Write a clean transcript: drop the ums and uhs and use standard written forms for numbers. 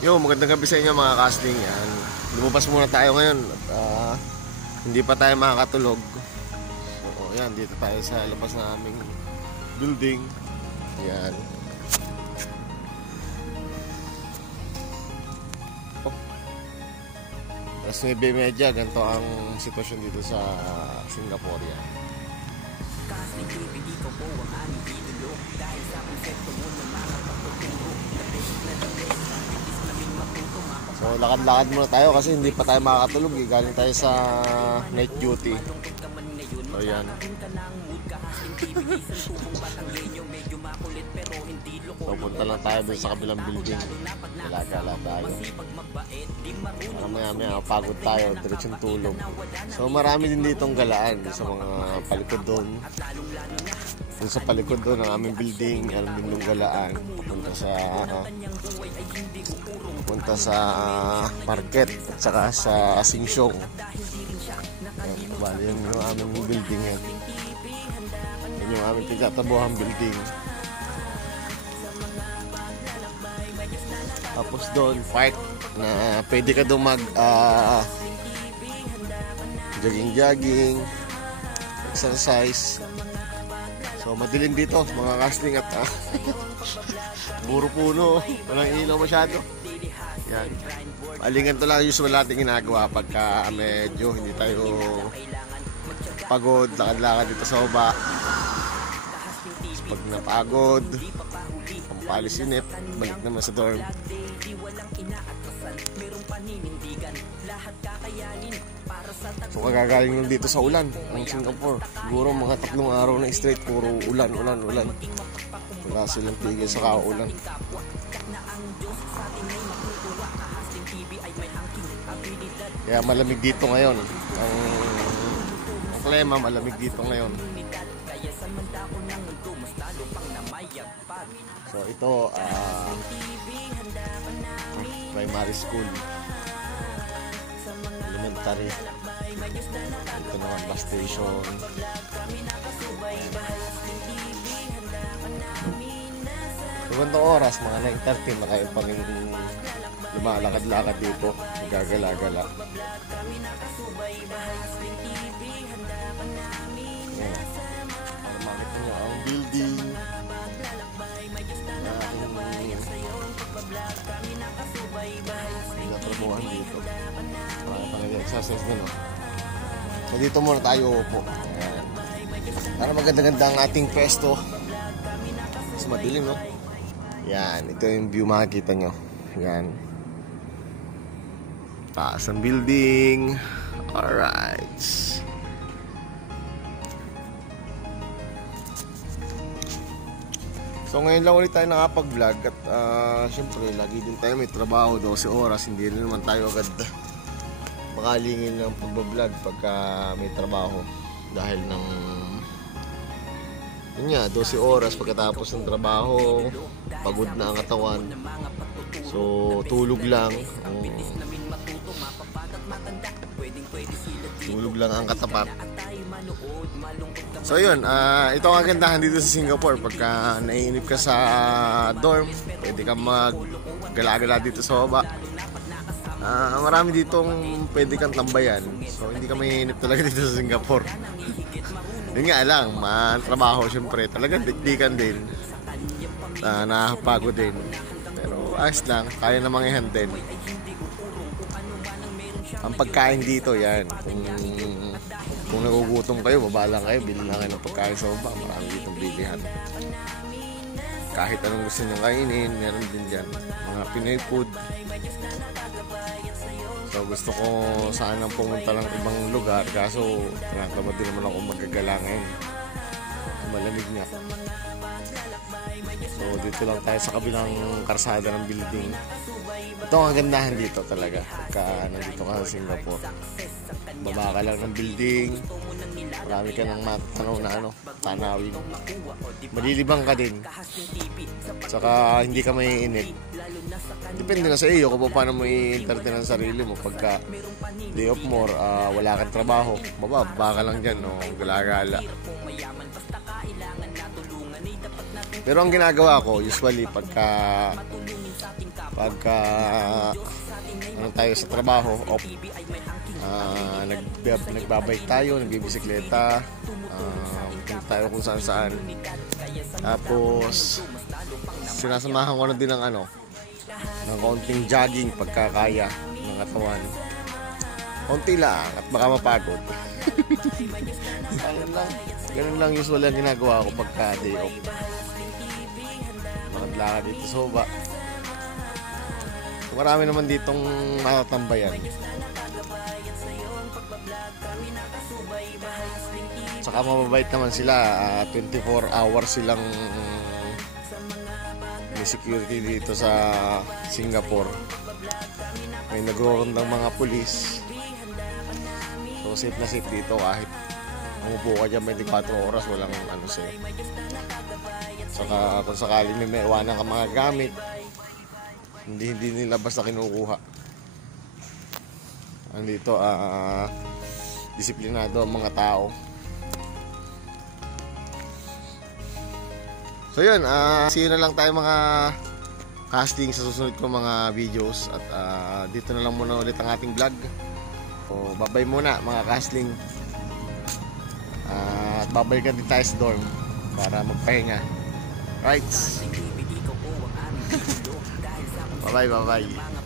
Yo, magandang gabi sa inyo mga casting. Yan. Lumabas muna tayo ngayon at hindi pa tayo makakatulog. So, yan, dito tayo sa labas na aming building. Yan. Oh. Alas 9:30, ganito ang sitwasyon dito sa Singapore. Yan. So lakad-lakad muna tayo kasi hindi pa tayo makakatulog eh. Galing tayo sa night duty. So yan. So punta lang tayo dun sa kabilang building. Gala-gala tayo. Maya-maya pagod tayo, diretsong tulog. So marami din ditong galaan sa mga palikod doon. Dun sa palikod doon ng aming building, meron din yung galaan. Punta sa market at saka sa Singsyong. Bali yun yung aming building yan. Yun yung aming pinagtatabuhang building. Tapos doon park na pwede ka doon mag jogging, exercise. So madilim dito mga casting at puro puno, walang ilaw masyado. Yan. Palingan to lang usual natin ginagawa pagka medyo hindi tayo pagod, lakad-lakad dito sa baba. Pag napagod, pampalisinip, balik naman sa dorm. So kagagaling lang dito sa ulan ng Singapore. Siguro mga 3 araw na straight, puro ulan. Wala silang tigil sa kaulan. Kaya malamig dito ngayon. Ang klima malamig dito ngayon. So ito primary school, elementary. Ito naman bus station. So ganitong oras, mga 9:30 na kayo pa rin lumalakad-lakad dito, gagala-gala. Para makita nyo ang building na pinatrabuhan dito. Para nag-exercise din. So dito muna tayo upo. Para maganda-ganda ang ating pwesto. Mas madilim, no? Yan, ito yung view makikita nyo. Yan. Taas ang building. Alright. So ngayon lang ulit tayo nakapag-vlog. At syempre lagi din tayo may trabaho, 12 oras. Hindi rin naman tayo agad makalingin ng pag-vlog pagka may trabaho. Dahil ng yun nga, 12 oras pagkatapos ng trabaho, pagod na ang katawan. So tulog lang. Tulog lang ang katapat. So yun, ito ang kagandahan dito sa Singapore. Pagka naiinip ka sa dorm, pwede ka mag-gala-gala dito sa baba. Marami ditong pwede kang tambayan. So hindi ka maiinip talaga dito sa Singapore. Yun nga lang, trabaho syempre. Talagang dikdikan din. Nakapagod din. Pero ayos lang, kaya namang i-handle. Ang pagkain dito, yan. Kung nagugutom kayo, baba lang kayo, bilhin lang kayo ng pagkain sa baba. Marami ditong bilihan. Kahit anong gusto nyo kainin, meron din dyan. Mga Pinoy food. So gusto ko sanang pumunta ng ibang lugar, kaso tinatamad din naman ako magagala ngayon. Malamig nga. So dito lang tayo sa kabilang karsada ng building. Ito ang gandahan dito talaga pagka nandito ka sa Singapore. Baba ka lang ng building, marami ka ng matanaw na tanawin. Malilibang ka din. Saka hindi ka maiinip. Depende na sa iyo kung paano mo i-entertain ang sarili mo. Pagka day off mo, wala kang trabaho, baba ka lang dyan, no? Gala-gala. Pero ang ginagawa ko, usually pagka pagka ano tayo sa trabaho, off, nagbabike tayo, nagbibisikleta, punta tayo kung saan saan. Tapos sinasamahan ko na din ng ng konting jogging pagkakaya ng katawan. Konti lang at baka mapagod. Ganun lang usual ang ginagawa ko pagka day off. Lakad dito sa baba. Marami naman ditong matatambayan. Saka mababait naman sila. 24 hours silang may security dito sa Singapore. May nagro-rondang mga pulis. So safe na safe dito kahit umupo ka dyan 24 oras walang safe. Saka kung sakaling may iwanan ka mga gamit, hindi nila basta kinukuha. Andito disiplinado ang mga tao. So yun, see you na lang tayo mga casting sa susunod ko mga videos. At dito na lang muna ulit ang ating vlog. So babay muna mga casting. At babalikan din tayo sa dorm para magpahinga. Right. Bye bye.